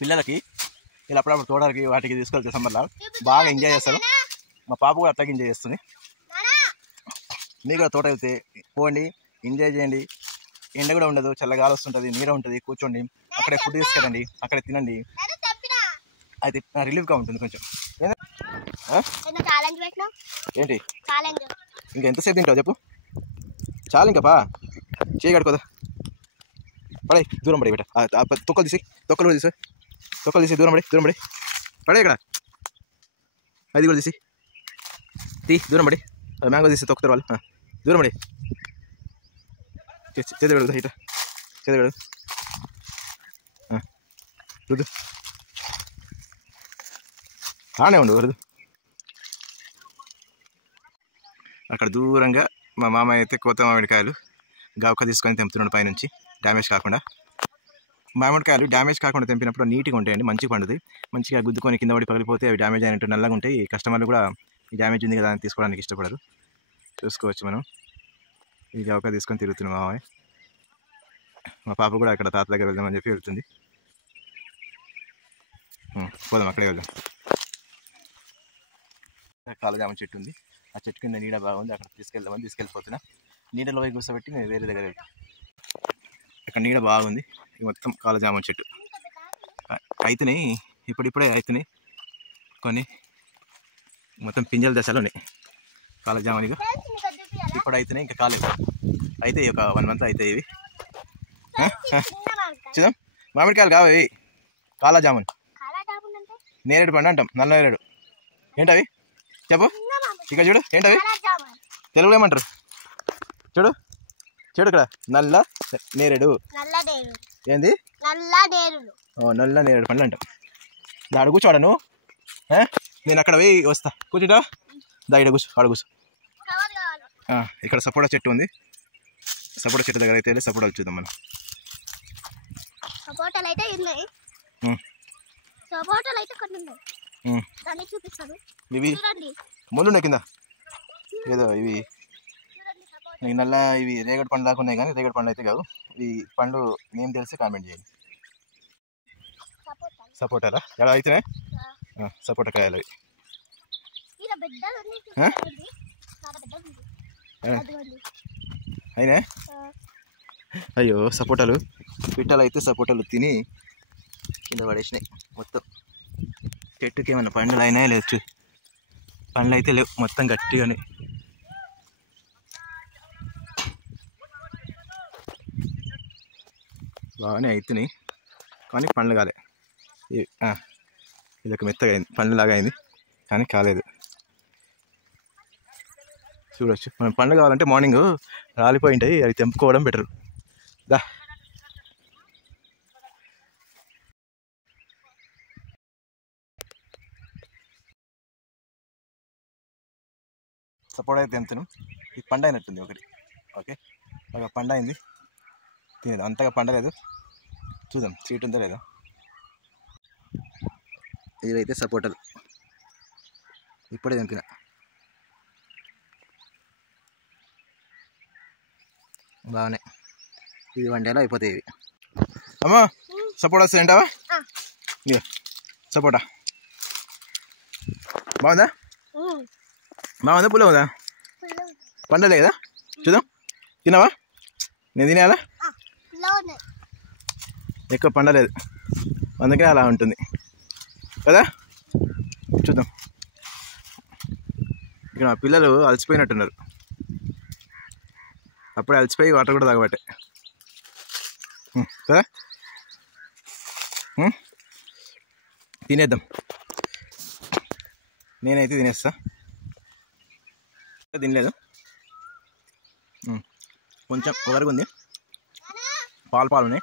పిల్లలకి ఇలా అప్పుడప్పుడు తోటలకి వాటికి తీసుకెళ్తే సమ్మర్లో బాగా ఎంజాయ్ చేస్తారు. మా పాప కూడా అట్లాగే ఎంజాయ్ చేస్తుంది. మీకు కూడా తోట వెళ్తే పోండి, ఎంజాయ్ చేయండి. ఎండ కూడా ఉండదు, చల్లగాలి వస్తుంటుంది, నీడ ఉంటుంది, కూర్చోండి, అక్కడే ఫుడ్ తీసుకెళ్ళండి, అక్కడే తినండి. అయితే రిలీఫ్గా ఉంటుంది కొంచెం. ఏంటి ఇంకా ఎంతసేపు తింటావు చెప్పు? చాలు ఇంకా పా, చేయగడుకోదా పడే దూరం పడి బేట. తొక్కలు తీసి దూరం పడి పడే ఇక్కడ. అది కూడా తీసి దూరం పడి, మ్యాంగో తీసి తొక్కుతారు వాళ్ళు. దూరం పడి చేదగడు ఇట చేదగడు రుదు ఆనే ఉండు రుదు. అక్కడ దూరంగా మా మామయ్య అయితే కోత మామిడికాయలు గావక తీసుకొని తెంపుతున్నాడు పైనుంచి, డ్యామేజ్ కాకుండా. మామిడికాయలు డ్యామేజ్ కాకుండా తెంపినప్పుడు నీట్గా ఉంటాయండి, మంచిగా పండుతాయి. మంచిగా గుద్దుకొని కింద పడి పగిలిపోతే అవి డ్యామేజ్ అయినట్టు నల్లగా ఉంటాయి. కస్టమర్లు కూడా ఈ డ్యామేజ్ ఉంది కదా అని తీసుకోవడానికి ఇష్టపడరు. చూసుకోవచ్చు మనం. ఈ గావక తీసుకొని తిరుగుతున్నాం మామయ్య. మా పాప కూడా అక్కడ తాత దగ్గర వెళ్దామని చెప్పి వెళ్తుంది. పోదాం, అక్కడే వెళ్దాం. కాలజామ చెట్టు ఉంది, ఆ చెట్టు కింద నీడ బాగుంది, అక్కడ తీసుకెళ్ళిపోతున్నా. నీడలో పోయి కూర్చోబెట్టి నేను వేరే దగ్గర వెళ్తాను. అక్కడ నీడ బాగుంది. మొత్తం కాలజామ చెట్టు అయితేనే, ఇప్పుడిప్పుడే అవుతున్నాయి కొన్ని, మొత్తం పింజల దశలు ఉన్నాయి కాలజామనిగా. ఇప్పుడు అయితేనే, ఇంకా కాలేదు. అయితే ఒక 1 month అవుతాయి ఇవి. చూద్దాం. మామిడికాయలు కావు, కాలాజామున్, నేరేడు పండు అంటాం, నల్ల నేరేడు. ఏంటవి చెప్పు, ఇక్కడ చూడు. ఏంటవి తెలుగులో ఏమంటారు చూడు ఇక్కడ. నల్ల నేరేడు. ఏంది? నల్ల నేరేడు పండ్లు అంటాం. ఆడ కూర్చోడా నువ్వు? నేను అక్కడ పోయి వస్తా, కూర్చుంటా. ఇక్కడ కూర్చో, ఆడ కూర్చో. ఇక్కడ సపోటా చెట్టు ఉంది. సపోటా చెట్టు దగ్గర అయితే సపోటాలు చూద్దాం మనం. సపోటాలు అయితే ఉన్నాయి, సపోటాలు అయితే కొన్ని ఉన్నాయి. దాన్ని చూపిస్తాను. ఇవి ముందున్నాయి కింద ఏదో ఇవి నల్ల, ఇవి రేగడి పండ్లు దాకా ఉన్నాయి, కానీ రేగడి పండ్లు అయితే కావు. ఈ పండ్లు నేమ్ తెలిసి కామెంట్ చేయండి. సపోటాలా? ఎలా అయితేనే సపోటా కాయలు అవి. అయినా అయ్యో సపోటాలు పిట్టలు అయితే సపోటాలు తిని కింద పడేసినాయి మొత్తం. చెట్టుకి ఏమన్నా పండ్లు అయినా లేదు, పండ్లు అయితే లేవు, మొత్తం గట్టిగానే. బాగానే అవుతున్నాయి కానీ పండ్లు కాలే. ఇది ఒక మెత్తగా అయింది, పండ్లు లాగా అయింది కానీ కాలేదు. చూడొచ్చు. మనం పండ్లు కావాలంటే మార్నింగ్ రాలిపోయి ఉంటాయి, అవి తెంపుకోవడం బెటర్. దా సపోర్ట్ అయితే తెంపుతున్నాం. ఇది పండు అయినట్టుంది ఒకటి. ఓకే, ఒక పండు అయింది, తినేది. అంతగా పండలేదు, చూద్దాం సీట్ ఉందో లేదో. ఇవైతే సపోటాలు ఇప్పుడే తెంపిన. బాగానే, ఇది 1 dayలో అయిపోతాయి ఇవి. అమ్మా సపోటా వస్తాయి ఏంటావా? ఇక సపోటా బాగుందా? పుల్ల ఉందా? పండలే కదా, చూద్దాం. తినవా? నేను తినేయాలా? ఎక్కువ పండలేదు అందుకే అలా ఉంటుంది కదా. చూద్దాం. ఇక్కడ మా పిల్లలు అలసిపోయినట్టున్నారు, అప్పుడే అలసిపోయి వాటర్ కూడా తాగబట్టే కదా. తినేద్దాం. నేనైతే తినేస్తా, తినలేదు. కొంచెం వరకు ఉంది, పాలు ఉన్నాయి,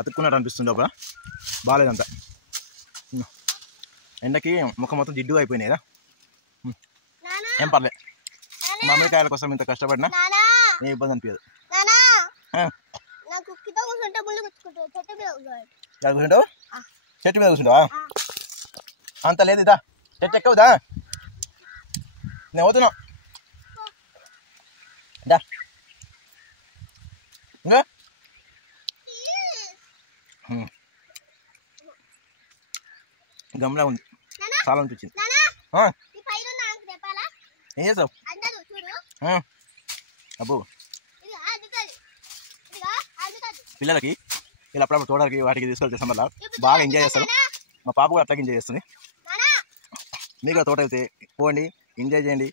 అతుక్కున్నట్టు అనిపిస్తుంది లోపల. బాగాలేదంతా, ఎండకి ముఖం మొత్తం జిడ్డుగా అయిపోయినాయి కదా. ఏం పర్లేదు, మామిడికాయల కోసం ఇంత కష్టపడినా ఏ ఇబ్బంది అనిపించదు. కూర్చుంటావు? చెట్టు మీద కూర్చుంటావా? అంత లేదు, ఇదా చెట్టు ఎక్కవుదా? నేను పోతున్నా. ఇంకా గమ్లా ఉంది, నానా చాలా అనిపించింది. నానా ఆ, ఈ పైన ఉన్న ఆకు తెప్పాలా ఏం చేస్తావు? అందరూ చూడు. అబ్బో ఇది అందుకది ఇదిగో అందుకది పిల్లలకి ఇలా అప్పుడప్పుడు తోటలకి వాటికి తీసుకెళ్తే వల్ల బాగా ఎంజాయ్ చేస్తారు. మా పాప కూడా అట్లాగే ఎంజాయ్ చేస్తుంది. నానా మీకు కూడా తోట వెళ్తే పోండి, ఎంజాయ్ చేయండి.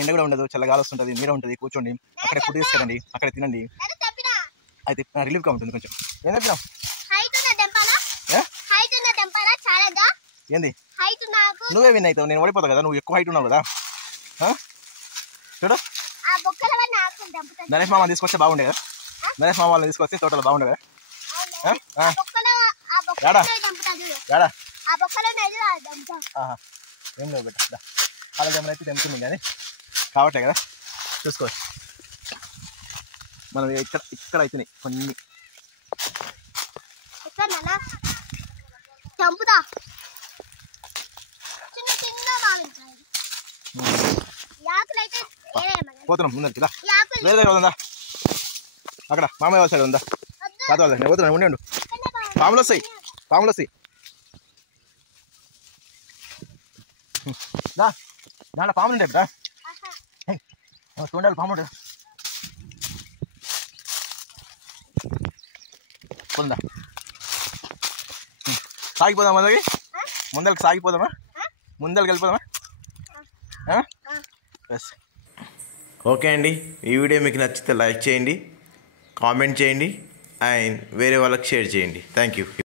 ఎండ కూడా ఉండదు, చల్లగాలి వస్తుంటుంది, నీడ ఉంటుంది, కూర్చోండి. అక్కడ ఫుడ్ తీసుకురండి, అక్కడ తినండి. నానా తెప్పినా అయితే రిలీఫ్గా ఉంటుంది కొంచెం. ఏం చెప్పినావు? హైట్ ఉన్న తెంపాలా హైట్ ఉన్న తెంపాలా చాలదా ఏంది హైట్ నాకు నువ్వే విన్ అవుతావు, నేను ఓడిపోతావు కదా, నువ్వు ఎక్కువ హైట్ ఉన్నావు కదా. చూడు ఆ బొక్కల వల్ల ఆకులు తెంపుతాను. నరేష్ మామ తీసుకొస్తే బాగుండే కదా, నరేష్ మామ వాళ్ళని తీసుకొస్తే తోటలో బాగుండే కదా. ఆ బొక్కలో తెంపుతాను చూడు. రాడా ఆ బొక్కలో తెంపుతాను. ఏం లేవు బిడ్డ, కాలేజ్ ఏమైనా అయితే తెంపుతుంది కానీ కావట్లే కదా. చూసుకోవచ్చు మనం ఇక్కడ అవుతున్నాయి కొన్ని. ఎక్కడ నాన్న చంపుతా చిన్న చిన్న మామిడికాయ ఆకులు అయితే పోతున్నాం ముందరికి రా. ఈ ఆకులు వేరే దగ్గర ఉందా? అక్కడ మామయ్య వాళ్ళ సైడ్ ఉందా? కాదు వాళ్ళ నేను పోతున్నాను, ఉండి పాములు వస్తాయి, పాములు వస్తాయి. దాంట్లో పాములు ఉంటాయి బిడ్డ, చూడాలి పాములు ఉంటాయి. పోతుందా? సాగిపోదాం ముందరికి, ముందరికి సాగిపోదామా, ముందరికి వెళ్ళిపోదామా? ఎస్. ఓకే అండి, ఈ వీడియో మీకు నచ్చితే లైక్ చేయండి, కామెంట్ చేయండి అండ్ వేరే వాళ్ళకి షేర్ చేయండి. Thank you.